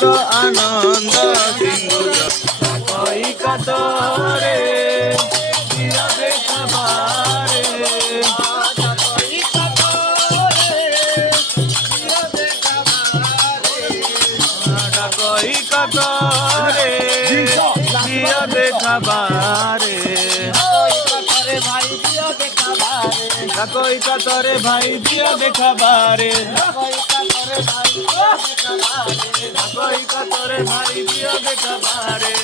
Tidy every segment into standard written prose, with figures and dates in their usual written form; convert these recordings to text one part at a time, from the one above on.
तो आनंद सिंधु कई कतरे दिया देखबारे कई कतरे दिया देखबारे कोई कतरे भाई दिया देखबारे कोई कतरे भाई दिया देखबारे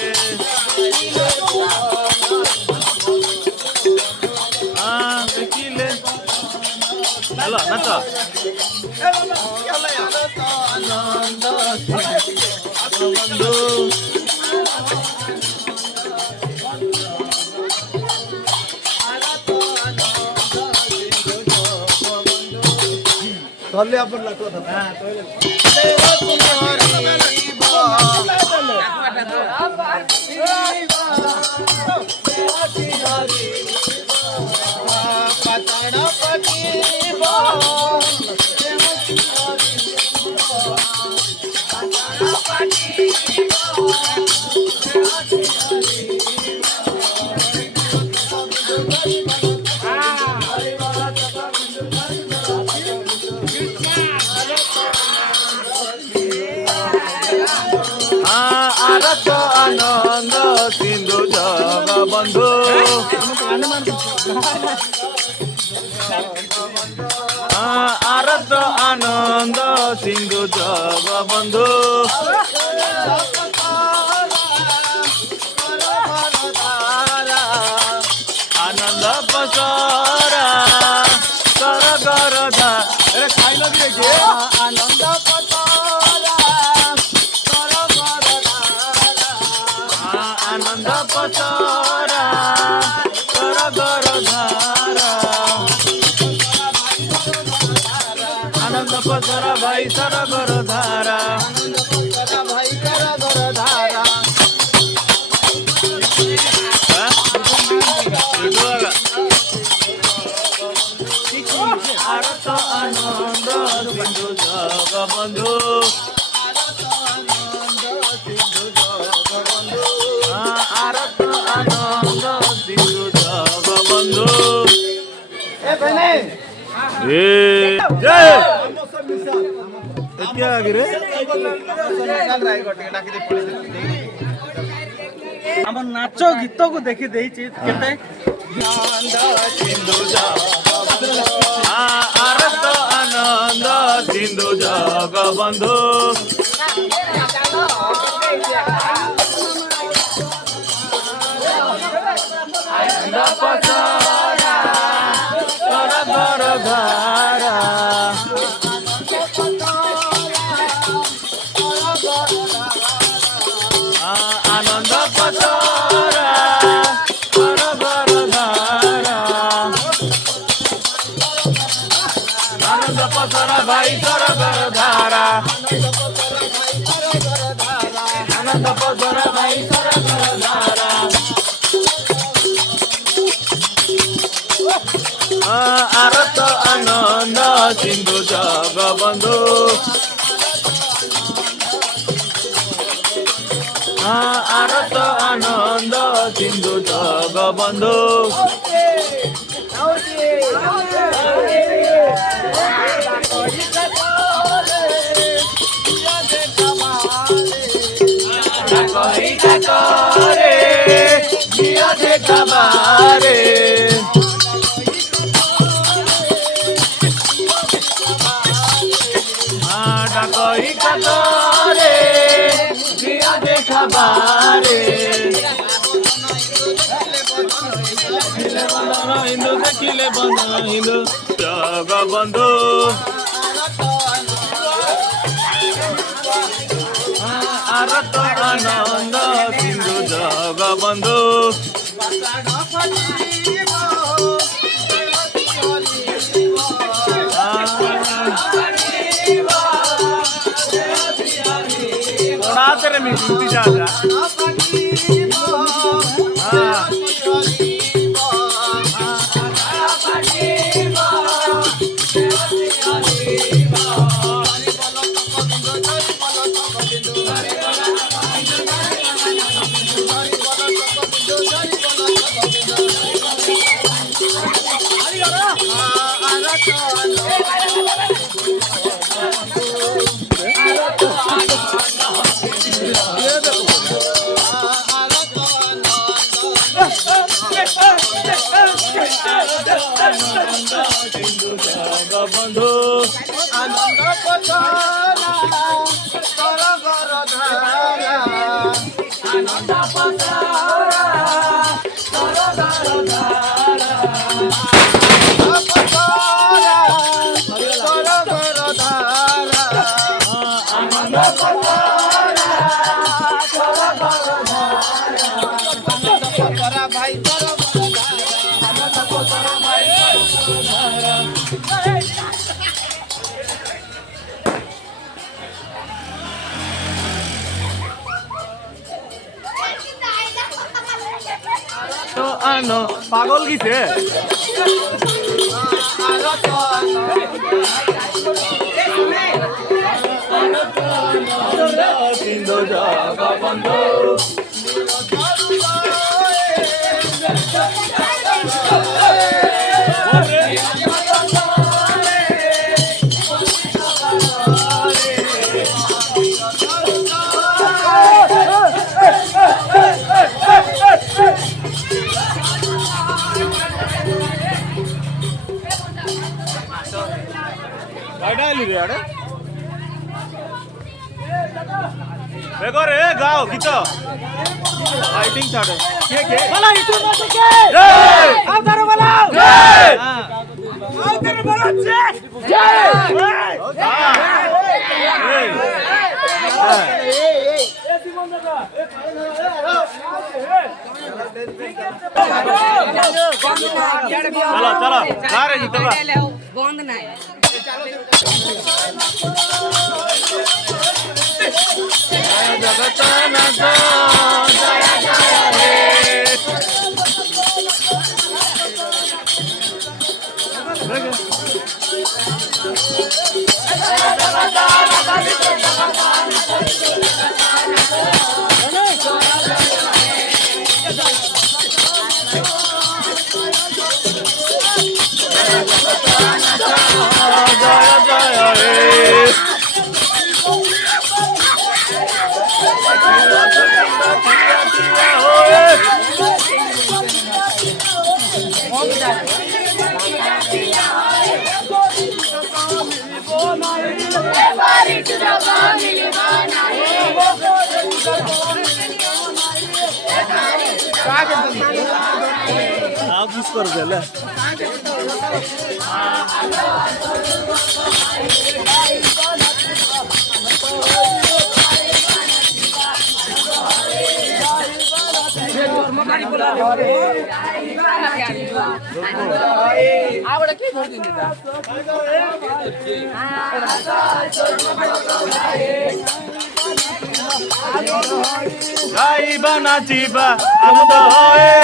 हाँ देखिले हेलो नाच बंधु धरले आपण लागतो हां आरत आनंद सिंधु जग बंधु आरत आनंद सिंधु जग बंधु आनंद पसरा कर गरधा अरे खाई लगी रे आनंद आनंद पसरा कर गरधारा आनंद पसरा भाई सर गरधारा आरत आनंद सिंधु जग बंधु आरत आनंद सिंधु जग बंधु जय क्या गिरे हम नाच गीत को देखी देइछि केते सिंधु आरत आनंद सिंधु जग बंधु गरधारा आनंद पसरा कर गरधारा आनंद पसरा भाई कर गरधारा आनंद पसरा भाई कर गरधारा आरत आनंद सिंधु जग बंधु आरत आनंद सिंधु जग बंधु दिया देखबारे कई कतरे दिया देखबारे हिंदू देखिले बंधु हिंदू जग बंधु आरत आनंद सिंधु जग बंधु तेरे में ड्यूटी जा हाँ বন্ধু আনন্দ পছলা কর কর ধারা আনন্দ পছলা কর কর ধারা কর কর ধারা আনন্দ পছলা কর কর ধারা ভাই কর আনন্দ পছলা ভাই তো আনো পাগল গিছে সিন্ধু জগবন্ধু বেগরে গাও গীত ফাইটিং ছাড়ে কে কে বলা ইটু মতে কে জয় আও ধরো বলাও জয় আও ধরো বলাও জয় চলো চলো গারে গীত গা বন্ধ নাই জগতনাথ জয় জয় হে জয় জয় হে आप किस पर गए গাইবা নাচিবা আমদ হয়ে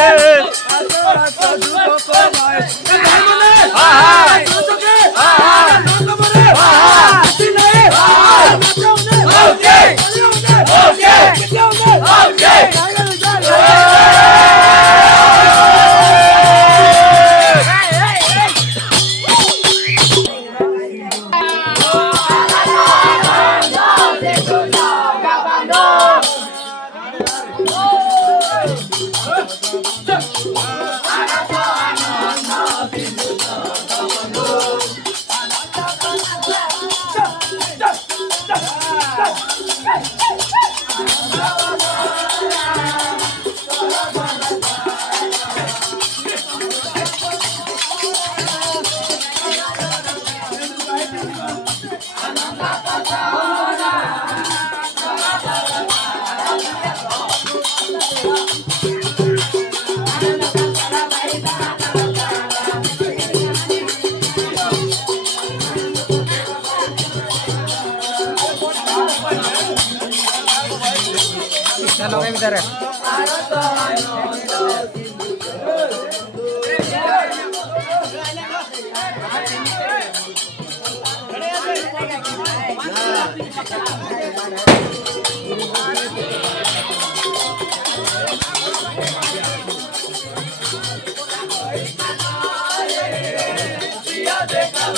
देखा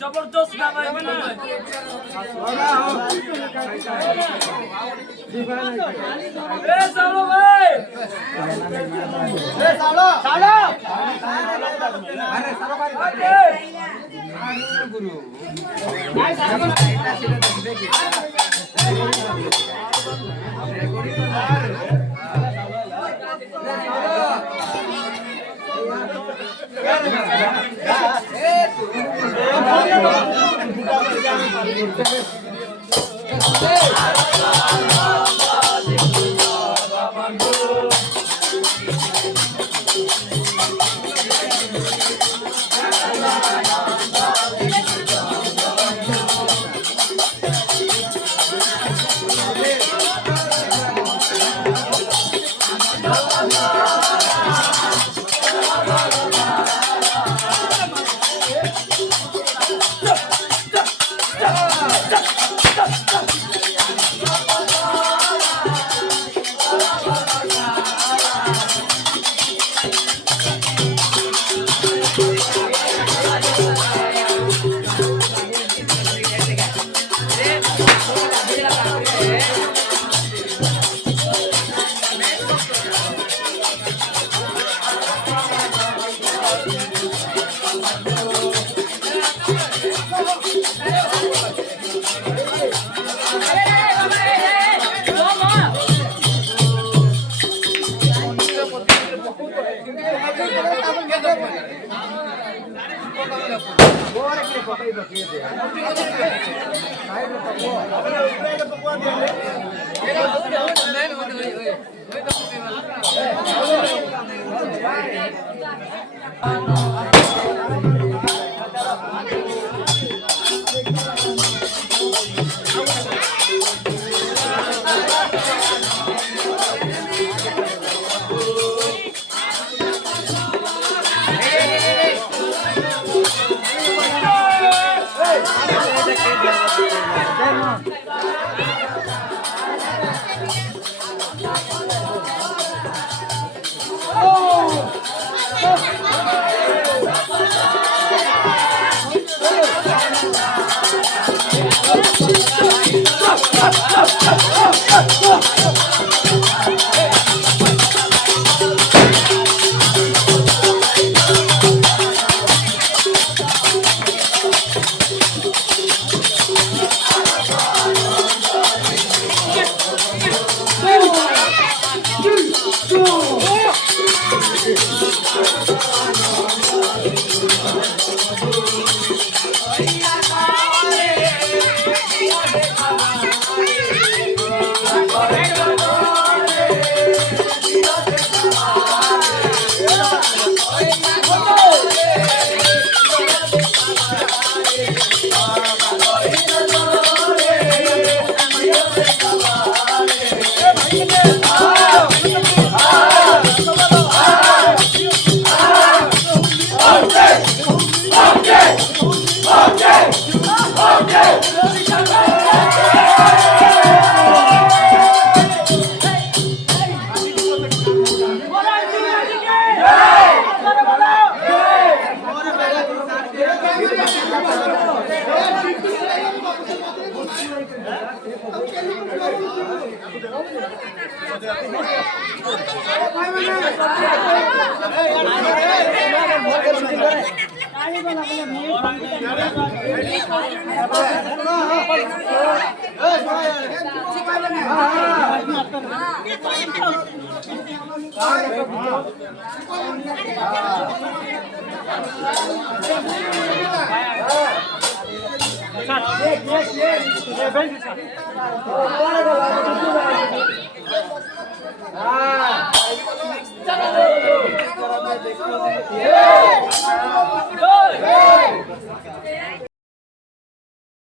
जबरदस्त गाना है बना ए सालो भाई ए सालो सालो अरे सालो भाई गुरु